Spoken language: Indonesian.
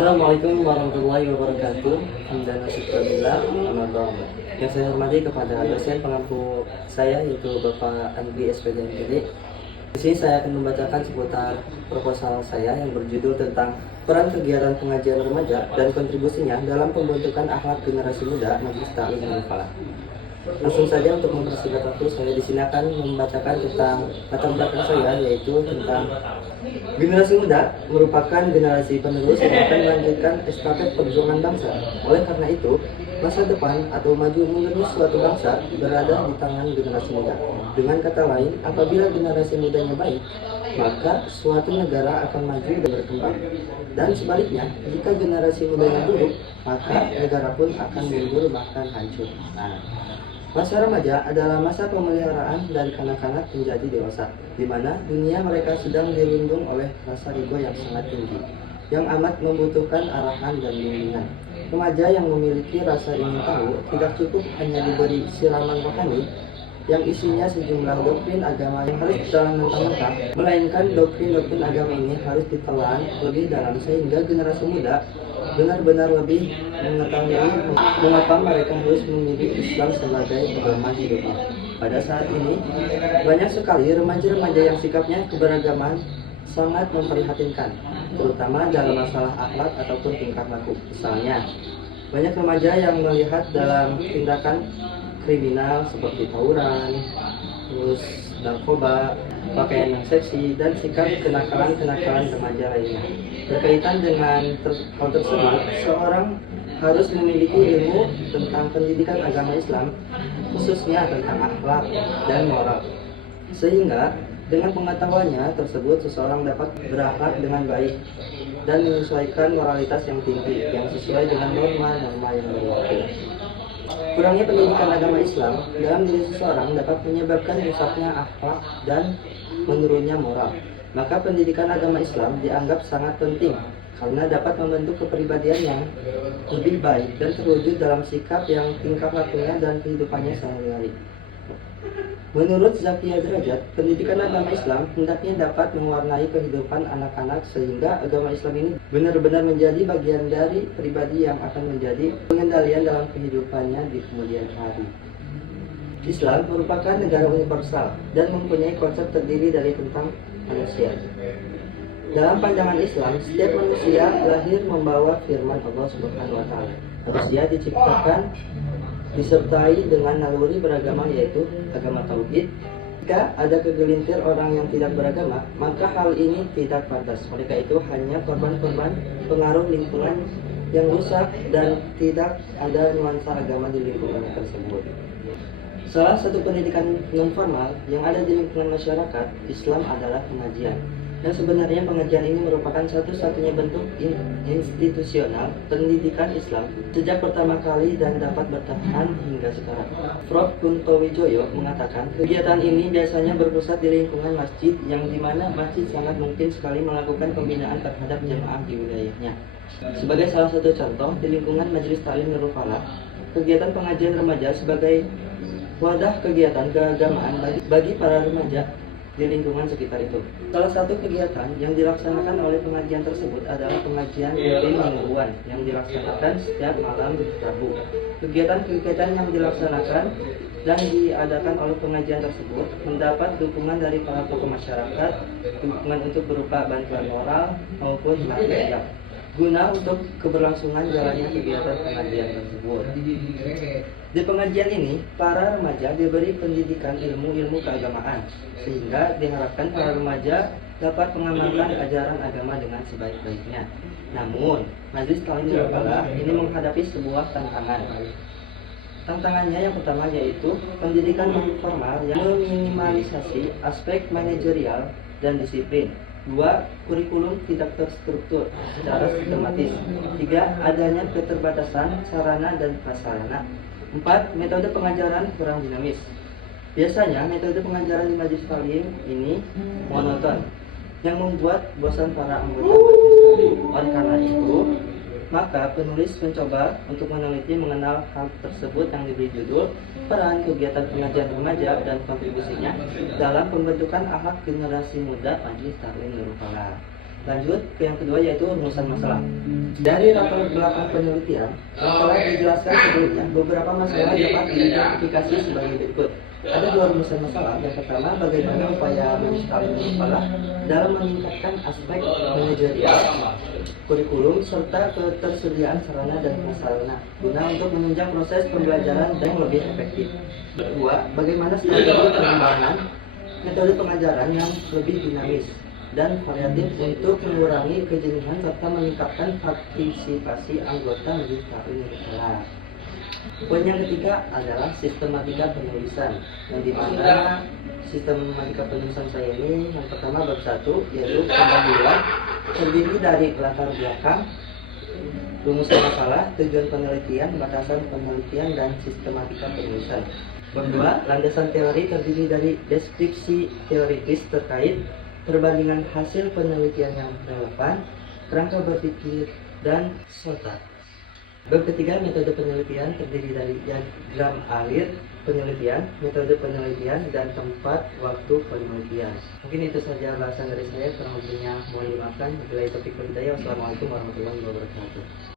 Assalamualaikum warahmatullahi wabarakatuh. Hamdan wa syukurillah, amma ba'du. Yang saya hormati kepada dosen pengampu saya yaitu Bapak Andri SPD MPD. Di sini saya akan membacakan seputar proposal saya yang berjudul tentang peran kegiatan pengajian remaja dan kontribusinya dalam pembentukan akhlak generasi muda Majelis Ta'lim Nurul Falah. Langsung saja untuk mempersingkat waktu, saya di sini akan membacakan tentang latar belakang saya, yaitu tentang generasi muda merupakan generasi penerus yang akan melanjutkan estafet perjuangan bangsa. Oleh karena itu, masa depan atau maju mundurnya suatu bangsa berada di tangan generasi muda. Dengan kata lain, apabila generasi mudanya baik, maka suatu negara akan maju dan berkembang. Dan sebaliknya, jika generasi mudanya buruk, maka negara pun akan mundur bahkan hancur. Masa remaja adalah masa pemeliharaan dari kanak-kanak menjadi dewasa, di mana dunia mereka sedang dirundung oleh rasa ego yang sangat tinggi, yang amat membutuhkan arahan dan bimbingan. Remaja yang memiliki rasa ingin tahu tidak cukup hanya diberi siraman rohani yang isinya sejumlah doktrin agama yang harus ditelan mentah-mentah, melainkan doktrin-doktrin agama ini harus ditelan lebih dalam sehingga generasi muda benar-benar lebih mengetahui mengapa mereka harus memilih Islam sebagai agama hidupnya. Pada saat ini, banyak sekali remaja-remaja yang sikapnya keberagaman sangat memprihatinkan, terutama dalam masalah akhlak ataupun tingkah laku. Misalnya, banyak remaja yang melihat dalam tindakan kriminal seperti tawuran, terus narkoba, pakaian yang seksi, dan sikap kenakalan-kenakalan remaja lainnya. Berkaitan dengan hal tersebut, seorang harus memiliki ilmu tentang pendidikan agama Islam, khususnya tentang akhlak dan moral. Sehingga dengan pengetahuannya tersebut, seseorang dapat berakhlak dengan baik dan menyesuaikan moralitas yang tinggi, yang sesuai dengan norma-norma yang berlaku. Kurangnya pendidikan agama Islam dalam diri seseorang dapat menyebabkan rusaknya akhlak dan menurunnya moral. Maka pendidikan agama Islam dianggap sangat penting karena dapat membentuk kepribadian yang lebih baik dan terwujud dalam sikap yang tingkah lakunya dan kehidupannya sehari-hari. Menurut Zakia Derajat, pendidikan agama Islam hendaknya dapat mewarnai kehidupan anak-anak sehingga agama Islam ini benar-benar menjadi bagian dari pribadi yang akan menjadi pengendalian dalam kehidupannya di kemudian hari. Islam merupakan negara universal dan mempunyai konsep terdiri dari tentang manusia. Dalam pandangan Islam, setiap manusia lahir membawa firman Allah Subhanahu wa taala. Manusia diciptakan disertai dengan naluri beragama, yaitu agama tauhid. Jika ada kegelintir orang yang tidak beragama, maka hal ini tidak pantas. Mereka itu hanya korban-korban pengaruh lingkungan yang rusak dan tidak ada nuansa agama di lingkungan tersebut. Salah satu pendidikan non-formal yang ada di lingkungan masyarakat Islam adalah pengajian. Dan sebenarnya pengajian ini merupakan satu-satunya bentuk institusional pendidikan Islam sejak pertama kali dan dapat bertahan hingga sekarang. Prof. Kunto Wijoyo mengatakan kegiatan ini biasanya berpusat di lingkungan masjid, yang dimana masjid sangat mungkin sekali melakukan pembinaan terhadap jemaah di wilayahnya. Sebagai salah satu contoh, di lingkungan Majelis Ta'lim Nurul Falah, kegiatan pengajian remaja sebagai wadah kegiatan keagamaan bagi para remaja di lingkungan sekitar itu. Salah satu kegiatan yang dilaksanakan oleh pengajian tersebut adalah pengajian rutin mingguan yang dilaksanakan setiap malam Rabu. Kegiatan-kegiatan yang dilaksanakan dan diadakan oleh pengajian tersebut mendapat dukungan dari para tokoh masyarakat, dukungan untuk berupa bantuan moral maupun material, guna untuk keberlangsungan jalannya kegiatan pengajian tersebut. Di pengajian ini, para remaja diberi pendidikan ilmu-ilmu keagamaan, sehingga diharapkan para remaja dapat mengamalkan ajaran agama dengan sebaik-baiknya. Namun, Majelis Ta'lim Nurul Falah ini menghadapi sebuah tantangan. Tantangannya yang pertama yaitu pendidikan non-formal yang meminimalisasi aspek manajerial dan disiplin. 2. Kurikulum tidak terstruktur secara sistematis. 3. Adanya keterbatasan sarana dan prasarana. 4. Metode pengajaran kurang dinamis. Biasanya metode pengajaran di Majelis Ta'lim ini monoton, yang membuat bosan para anggota Majelis Ta'lim. Oleh karena itu, maka penulis mencoba untuk meneliti mengenal hal tersebut yang diberi judul Peran Kegiatan Pengajian Remaja dan Kontribusinya dalam Pembentukan Akhlak Generasi Muda Majelis Ta'lim Nurul Falah. Lanjut ke yang kedua yaitu rumusan masalah. Dari latar belakang penelitian yang telah dijelaskan sebelumnya, beberapa masalah dapat diidentifikasi sebagai berikut. Ada dua rumusan masalah. Yang pertama, bagaimana upaya Menristek Kepala dalam meningkatkan aspek manajerial, kurikulum, serta ketersediaan sarana dan prasarana guna untuk menunjang proses pembelajaran yang lebih efektif. Kedua, bagaimana strategi pengembangan metode pengajaran yang lebih dinamis dan variatif untuk mengurangi kejenihan serta meningkatkan partisipasi anggota menjadi kelas. Poin yang ketiga adalah sistematika penulisan, yang dimana sistematika penulisan saya ini yang pertama bab 1 yaitu pembagian, terdiri dari latar belakang, rumusan masalah, tujuan penelitian, batasan penelitian, dan sistematika penulisan. Bab 2 landasan teori, terdiri dari deskripsi teoritis terkait perbandingan hasil penelitian yang relevan, kerangka berpikir, dan SWOT. Bab ketiga metode penelitian, terdiri dari diagram alir penelitian, metode penelitian, dan tempat waktu penelitian. Mungkin itu saja bahasan dari saya, kurang lebihnya mohon dimaafkan. Wabillahi taufiq wal hidayah. Wassalamualaikum warahmatullahi wabarakatuh.